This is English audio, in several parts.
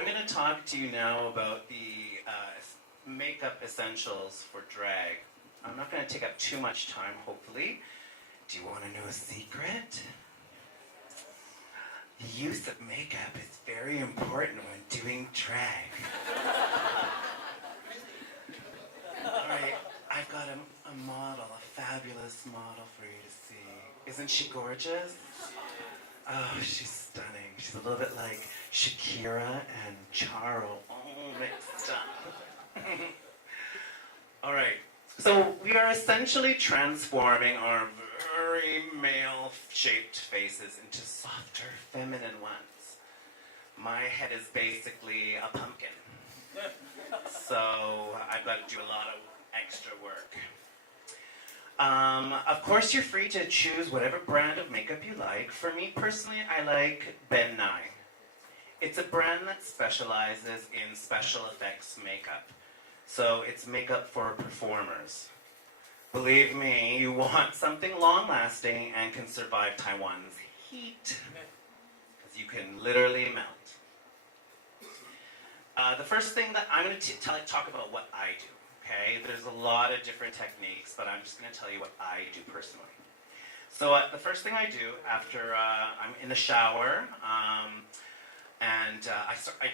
I'm going to talk to you now about the makeup essentials for drag. I'm not going to take up too much time, hopefully. Do you want to know a secret? The use of makeup is very important when doing drag. Alright, I've got a model, a fabulous model for you to see. Isn't she gorgeous? Oh, she's stunning. She's a little bit like Shakira and Charo all mixed up. Alright, so we are essentially transforming our very male-shaped faces into softer, feminine ones. My head is basically a pumpkin. So I've got to do a lot of extra work. Of course, you're free to choose whatever brand of makeup you like. For me personally, I like Ben Nye. It's a brand that specializes in special effects makeup. So it's makeup for performers. Believe me, you want something long-lasting and can survive Taiwan's heat, because you can literally melt. The first thing that I'm going to talk about what I do. Okay, there's a lot of different techniques, but I'm just going to tell you what I do personally. So the first thing I do after I'm in the shower, I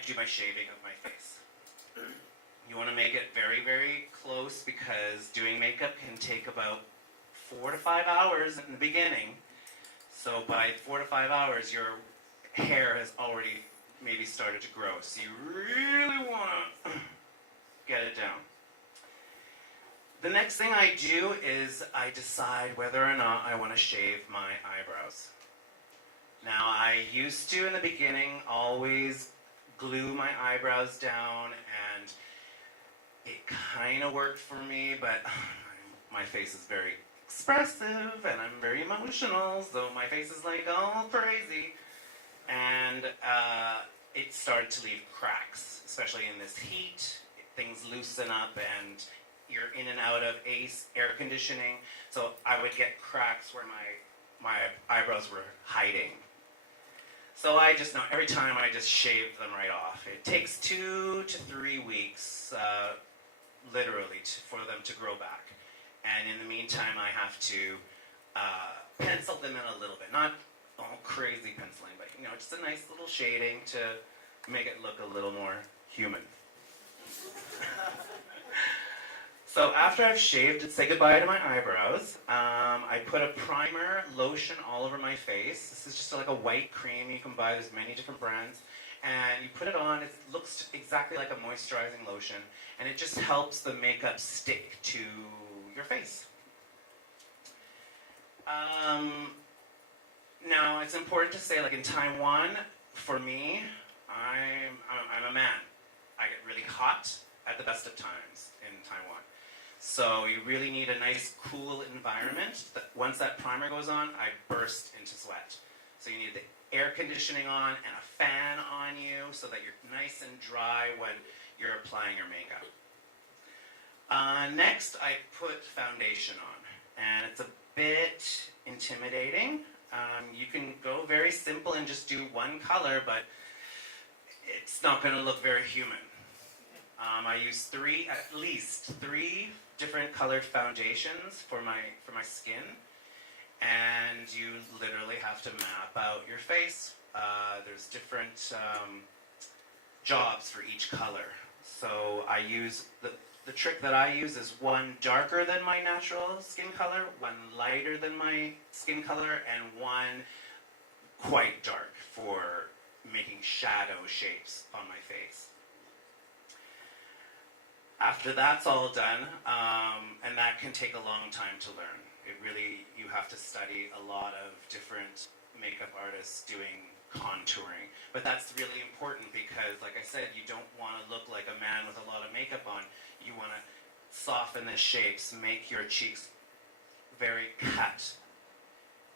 do my shaving of my face. You want to make it very, very close because doing makeup can take about 4 to 5 hours in the beginning. So by 4 to 5 hours, your hair has already maybe started to grow. So you really want to get it down. The next thing I do is I decide whether or not I want to shave my eyebrows. Now, I used to, in the beginning, always glue my eyebrows down, and it kind of worked for me, but my face is very expressive, and I'm very emotional, so my face is like all crazy. And it started to leave cracks, especially in this heat. Things loosen up, and you're in and out of air conditioning, so I would get cracks where my eyebrows were hiding. So I just know every time I just shave them right off. It takes 2 to 3 weeks, literally, for them to grow back. And in the meantime, I have to pencil them in a little bit. Not all crazy penciling, but just a nice little shading to make it look a little more human. So after I've shaved, say goodbye to my eyebrows, I put a primer lotion all over my face. This is just like a white cream. You can buy there's many different brands. And you put it on, it looks exactly like a moisturizing lotion. And it just helps the makeup stick to your face. Now, it's important to say, like in Taiwan, for me, I'm a man. I get really hot at the best of times in Taiwan. So you really need a nice, cool environment. Once that primer goes on, I burst into sweat. So you need the air conditioning on and a fan on you so that you're nice and dry when you're applying your makeup. Next, I put foundation on. And it's a bit intimidating. You can go very simple and just do one color, but it's not going to look very human. I use at least three different colored foundations for my skin, and you literally have to map out your face. There's different jobs for each color. So I use the trick that I use is one darker than my natural skin color, one lighter than my skin color, and one quite dark for making shadow shapes on my face. After that's all done, and that can take a long time to learn. You have to study a lot of different makeup artists doing contouring. But that's really important because, like I said, you don't want to look like a man with a lot of makeup on. You want to soften the shapes, make your cheeks very cut,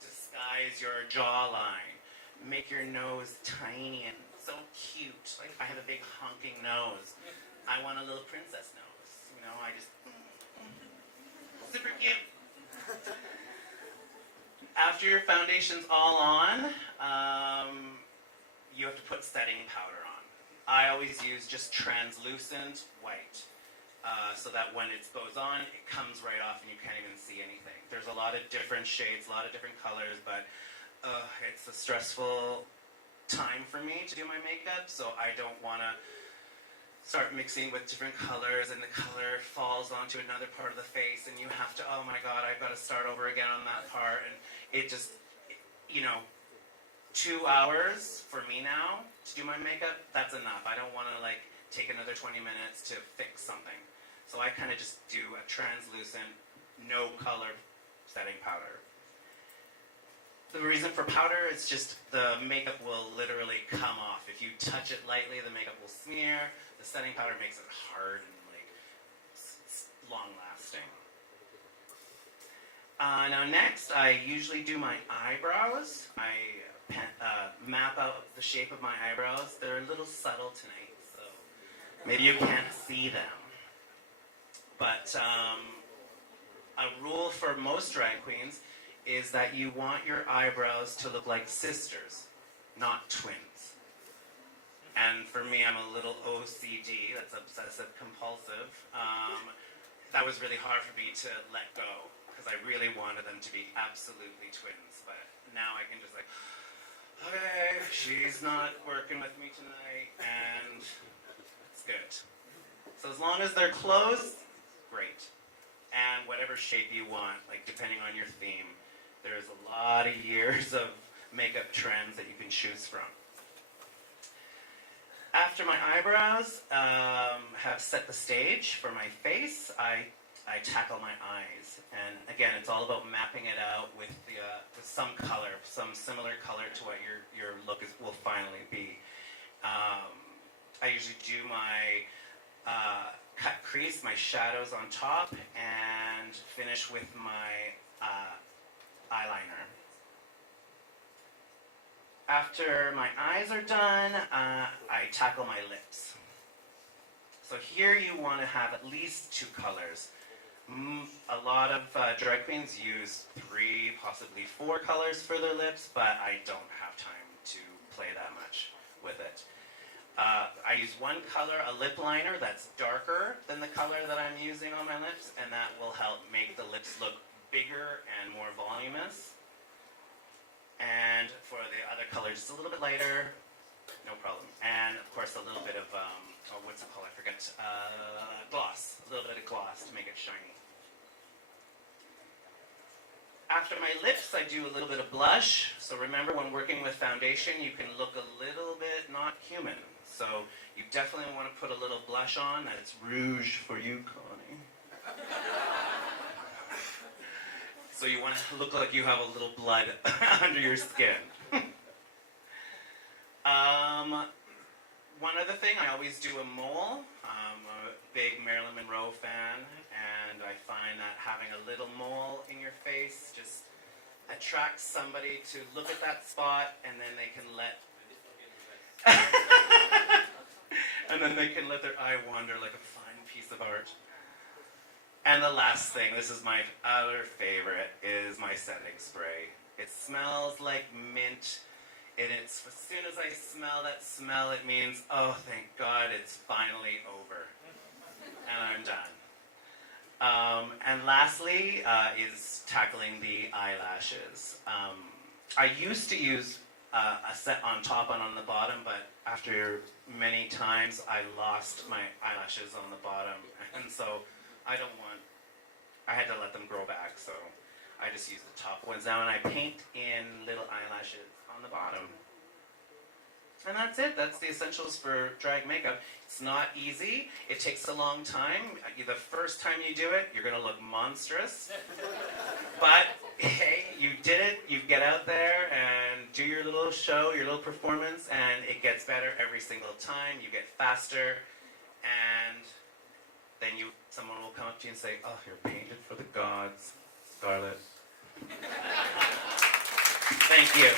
disguise your jawline, make your nose tiny and so cute. Like I have a big honking nose. I want a little princess nose. I just super cute. After your foundation's all on, you have to put setting powder on. I always use just translucent white. So that when it goes on, it comes right off and you can't even see anything. There's a lot of different shades, a lot of different colors, but it's a stressful time for me to do my makeup, so I don't want to start mixing with different colors and the color falls onto another part of the face and you have to, oh my god, I've got to start over again on that part, and it just, 2 hours for me now to do my makeup, that's enough. I don't want to like take another 20 minutes to fix something. So I kind of just do a translucent, no color setting powder. The reason for powder is just the makeup will literally come off. If you touch it lightly, the makeup will smear. The setting powder makes it hard and like long lasting. Now next, I usually do my eyebrows. I map out the shape of my eyebrows. They're a little subtle tonight, so maybe you can't see them. But a rule for most drag queens is that you want your eyebrows to look like sisters, not twins. And for me, I'm a little OCD, that's obsessive compulsive. That was really hard for me to let go, because I really wanted them to be absolutely twins. But now I can just like, okay, she's not working with me tonight, and it's good. So as long as they're close, great. And whatever shape you want, like depending on your theme, there's a lot of years of makeup trends that you can choose from. After my eyebrows have set the stage for my face, I tackle my eyes. And again, it's all about mapping it out with some color, some similar color to what your look will finally be. I usually do my cut crease, my shadows on top, and finish with my eyeliner. After my eyes are done, I tackle my lips. So here you want to have at least 2 colors. A lot of drag queens use 3, possibly 4 colors for their lips, but I don't have time to play that much with it. I use one color, a lip liner that's darker than the color that I'm using on my lips, and that will help make the lips look bigger and more voluminous. And for the other color, just a little bit lighter, no problem. And of course a little bit of, what's it called, I forget, gloss, a little bit of gloss to make it shiny. After my lips, I do a little bit of blush. So remember, when working with foundation, you can look a little bit not human. So you definitely want to put a little blush on. That's rouge for you, Connie. So you want to look like you have a little blood under your skin. One other thing, I always do a mole. I'm a big Marilyn Monroe fan, and I find that having a little mole in your face just attracts somebody to look at that spot, and then they can let their eye wander like a fine piece of art. And the last thing, this is my other favorite, is my setting spray. It smells like mint. And it's, as soon as I smell that smell, it means, oh, thank God, it's finally over. And I'm done. And lastly is tackling the eyelashes. I used to use a set on top and on the bottom, but after many times, I lost my eyelashes on the bottom. And so I had to let them grow back, so I just use the top ones now, and I paint in little eyelashes on the bottom. And that's it. That's the essentials for drag makeup. It's not easy. It takes a long time. The first time you do it, you're going to look monstrous. But, hey, you did it. You get out there and do your little show, your little performance, and it gets better every single time. You get faster, and then someone will come up to you and say, oh, you're painted for the gods, Scarlet. Thank you.